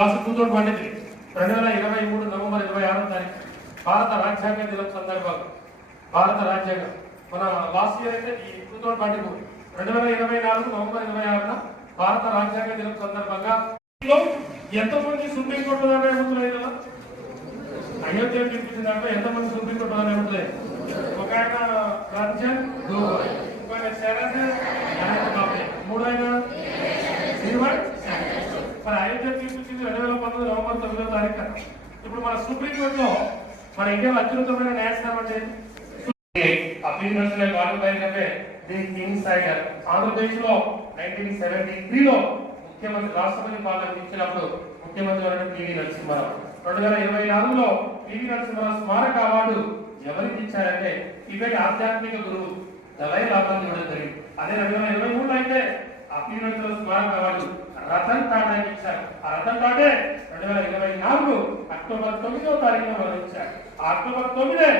కూతురు పండితులు. రెండు వేల ఇరవై మూడు నవంబర్ ఇరవై ఆరో తారీఖు భారత రాజ్యాంగ దినం సందర్భంగా భారత రాజ్యాంగం. మన లాస్ట్ ఇయర్ అయితే ఈ టూ థౌసండ్ రెండు వేల ఇరవై నాలుగు నవంబర్ ఇరవై ఆరున భారత రాజ్యాంగ దినం సందర్భంగా లో ఎంతమంది సుప్రీంకోర్టు న్యాయమూర్తులు అయోధ్య చూపించిన దాంట్లో ఎంతమంది సుప్రీంకోర్టు న్యాయమూర్తులే ఒక ఆయన రంజన్ గోగోయ్ ఆయన శరద్ నారాయణ బాబే మూడో ఆయన శ్రీవన్ మరి అయోధ్య తీర్పిచ్చింది రెండు వేల పంతొమ్మిది నవంబర్ తొమ్మిదో తారీఖు ఇప్పుడు మన సుప్రీంకోర్టులో మన ఇండియాలో అత్యున్నతమైన న్యాయస్థానం అంటే appeal national water the king cider ఆంధ్రప్రదేశ్లో నైన్టీన్ సెవెంటీ త్రీలో ముఖ్యమంత్రి రాష్ట్రపతి పాలన ఇచ్చినప్పుడు ముఖ్యమంత్రి అయిన పివి నరసింహారావు. రెండు వేల ఇరవై నాలుగులో పివి నరసింహారావు స్మారక అవార్డు ఎవరికి ఇచ్చారంటే టిబెట్ ఆధ్యాత్మిక గురువు దళై లాభాన్ని ఇవ్వడం జరిగింది. అదే రెండు వేల ఇరవై మూడులో అయితే ఆ స్మారక రతన్ టాటాకి ఇచ్చారు ఆ రతన్ టాటే రెండు వేల ఇరవై నాలుగు అక్టోబర్ తొమ్మిదో తారీఖున మరణించారు ఆ అక్టోబర్ తొమ్మిదే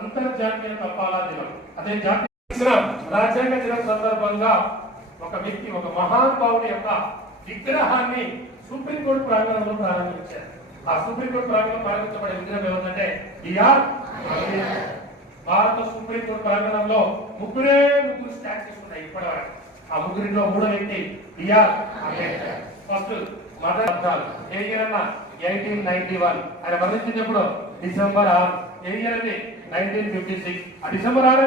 అంతర్జాతీయ తపాలా దినం. అదే జాతీయ రాజ్యాంగ దినం సందర్భంగా ఒక వ్యక్తి ఒక మహానుభావుడి యొక్క విగ్రహాన్ని సుప్రీంకోర్టు ప్రాంగణంలో ప్రారంభించారు. ఆ సుప్రీంకోర్టు ప్రాంగణంలో ప్రారంభించబడే విగ్రహం ఏమంటే బిఆర్ భారత సుప్రీంకోర్టు ప్రాంగణంలో ముగ్గురే ముగ్గురు స్టాచ్యూస్ ఉన్నాయి ఇప్పటివరకు. ఆ ముగ్గురిలో మూడో వ్యక్తి బిఆర్ అంబేద్కర్. ఫస్ట్ మదర్ అబ్దాల్ ఏ ఇయర్ అన్న ఎయిటీన్ నైన్టీ వన్. ఆయన మరణించినప్పుడు డిసెంబర్ ఆరు ఏ ఇయర్ అండి నైన్టీన్ ఫిఫ్టీ సిక్స్. ఆ డిసెంబర్ ఆరు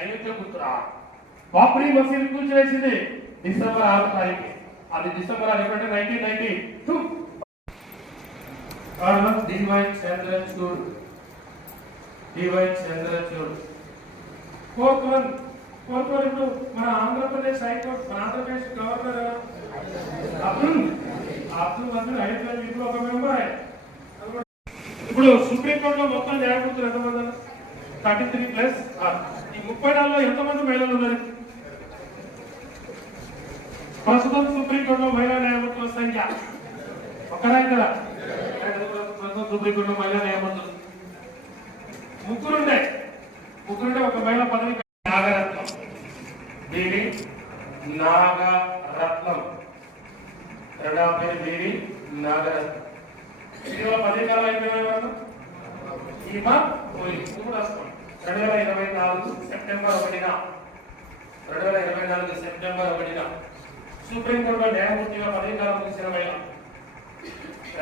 అయోధ్య గుర్తురా. బాబ్రీ మసీద్ కూల్చివేసింది డిసెంబర్ ఆరు తారీఖు. అది డిసెంబర్ ఆరు ఎప్పుడంటే నైన్టీన్ నైన్టీ టూ. కారణం DY Chandrachud. DY Chandrachud. Fourth one కోరుకోలేదు. మన ఆంధ్రప్రదేశ్ హైకోర్టు మన ఆంధ్రప్రదేశ్ గవర్నర్ అబ్దుల్. అబ్దుల్ నజీర్ అయోధ్య ఇప్పుడు ఒక మెంబర్. ఇప్పుడు సుప్రీంకోర్టులో మొత్తం న్యాయమూర్తులు ఎంతమంది? Thirty three plus. ఈ ముప్పై నాలుగులో ఎంతమంది మహిళలు ఉన్నారు? ప్రస్తుతం సుప్రీంకోర్టులో మహిళా న్యాయమూర్తుల సంఖ్య ఒక్కరా ఇద్దరా ప్రస్తుతం సుప్రీంకోర్టులో మహిళా న్యాయమూర్తులు ముగ్గురుండే. ముగ్గురుండే ఒక మహిళ పదవి నాగరత్నం దేవి రత్నం. రెండవ పేరు దేవి నాగరత్నం. పది కాలం అయిపోయిన ఈమా పోయి. రెండు వేల ఇరవై నాలుగు సెప్టెంబర్ ఒకటిన. రెండు వేల ఇరవై నాలుగు సెప్టెంబర్ ఒకటిన. సుప్రీంకోర్టులో న్యాయమూర్తిగా పదవి కాలం ముగిసిన మహిళ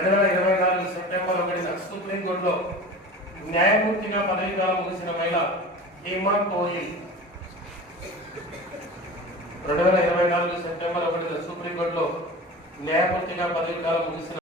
రెండు వేల ఇరవై నాలుగు సెప్టెంబర్ ఒకటిన సుప్రీంకోర్టులో న్యాయమూర్తిగా పదవి కాలం ముగిసిన మహిళ హేమా కోయిల్ రెండు వేల సెప్టెంబర్ ఒకటిన సుప్రీంకోర్టులో న్యాయమూర్తిగా పదవి కాలం ముగిసిన